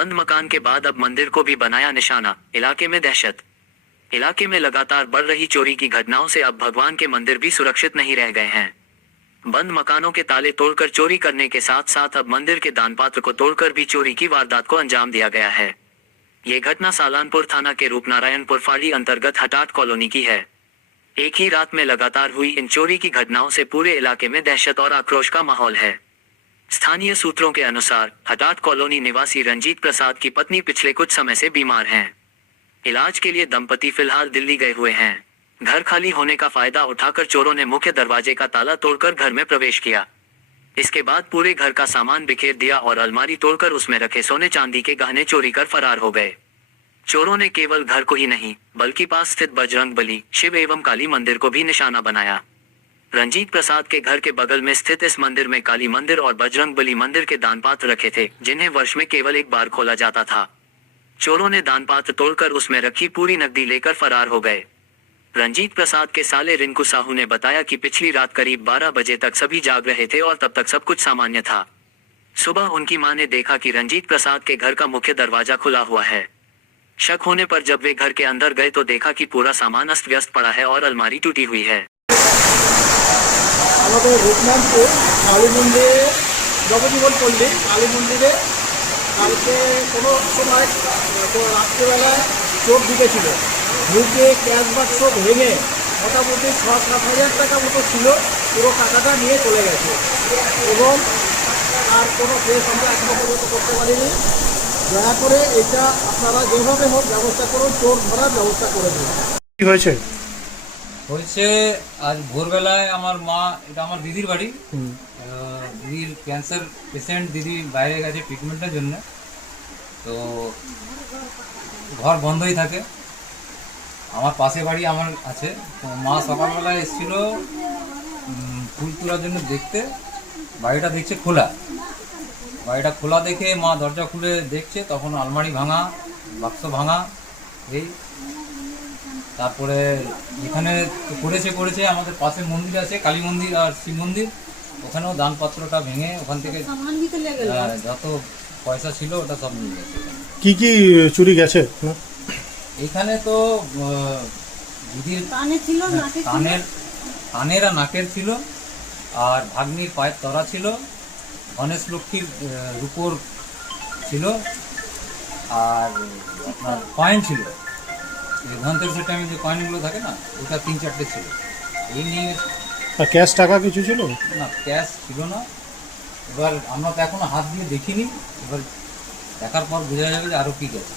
बंद मकान के बाद अब मंदिर को भी बनाया निशाना, इलाके में दहशत। इलाके में लगातार बढ़ रही चोरी की घटनाओं से अब भगवान के मंदिर भी सुरक्षित नहीं रह गए हैं। बंद मकानों के ताले तोड़कर चोरी करने के साथ साथ अब मंदिर के दानपात्र को तोड़कर भी चोरी की वारदात को अंजाम दिया गया है। ये घटना सालानपुर थाना के रूपनारायणपुर फाड़ी अंतर्गत हटाट कॉलोनी की है। एक ही रात में लगातार हुई इन चोरी की घटनाओं से पूरे इलाके में दहशत और आक्रोश का माहौल है। स्थानीय सूत्रों के अनुसार हटाट कॉलोनी निवासी रंजीत प्रसाद की पत्नी पिछले कुछ समय से बीमार हैं। इलाज के लिए दंपति फिलहाल दिल्ली गए हुए हैं। घर खाली होने का फायदा उठाकर चोरों ने मुख्य दरवाजे का ताला तोड़कर घर में प्रवेश किया। इसके बाद पूरे घर का सामान बिखेर दिया और अलमारी तोड़कर उसमें रखे सोने चांदी के गहने चोरी कर फरार हो गए। चोरों ने केवल घर को ही नहीं बल्कि पास स्थित बजरंगबली, शिव एवं काली मंदिर को भी निशाना बनाया। रंजीत प्रसाद के घर के बगल में स्थित इस मंदिर में काली मंदिर और बजरंगबली मंदिर के दानपात्र रखे थे, जिन्हें वर्ष में केवल एक बार खोला जाता था। चोरों ने दानपात्र तोड़कर उसमें रखी पूरी नकदी लेकर फरार हो गए। रंजीत प्रसाद के साले रिंकू साहू ने बताया कि पिछली रात करीब 12 बजे तक सभी जाग रहे थे और तब तक सब कुछ सामान्य था। सुबह उनकी मां ने देखा कि रंजीत प्रसाद के घर का मुख्य दरवाजा खुला हुआ है। शक होने पर जब वे घर के अंदर गए तो देखा कि पूरा सामान अस्त व्यस्त पड़ा है और अलमारी टूटी हुई है। আমাদের রূপনারায়ণপুর কালী মন্দিরে নবজীবন পল্লী কালী মন্দিরে কালকে কোনো সময় রাত্রিবেলায় চোর ঢুকেছিল, ঢুকে ক্যাশ বাক্স ভেঙে মোটামুটি 6-7 হাজার টাকা মতো ছিল, পুরো টাকাটা নিয়ে চলে গেছে এবং আর কোনো কেস আমরা এখনো পর্যন্ত করতে পারিনি। দয়া করে এটা আপনারা যেভাবে হোক ব্যবস্থা করুন, চোর ধরার ব্যবস্থা করে দিন। কি হয়েছে? হয়েছে আজ ভোরবেলায় আমার মা, এটা আমার দিদির বাড়ি, দিদির ক্যান্সার পেশেন্ট, দিদি বাইরে গেছে ট্রিটমেন্টের জন্য, তো ঘর বন্ধই থাকে। আমার পাশে বাড়ি আমার আছে, তো মা সকালবেলায় এসেছিল ফুল তোলার জন্য দেখতে, বাড়িটা দেখছে খোলা। বাড়িটা খোলা দেখে মা দরজা খুলে দেখছে, তখন আলমারি ভাঙা, বাক্স ভাঙা। এই তারপরে এখানে করেছে আমাদের পাশে মন্দির আছে, কালী মন্দির আর শিব মন্দির, ওখানেও দানপাত্রটা ভেঙে ওখান থেকে যত পয়সা ছিল ওটা সব নিয়ে গেছে। কি কি চুরি গেছে? এখানে তো দিদির কানের আর নাকের ছিল, আর ভাগ্নির পায়ের তরা ছিল, গণেশ লক্ষ্মীর রূপোর ছিল, আর আপনার কয়েন ছিল, ধনতেরাসের টাইমে যে কয়েনগুলো থাকে না, ওটা 3-4টে ছিল। এই নিয়ে ক্যাশ টাকা কিছু ছিল না, ক্যাশ ছিল না। এবার আমরা তো এখনো হাত দিয়ে দেখিনি, এবার দেখার পর বোঝা যাবে যে আরও কী গেছে।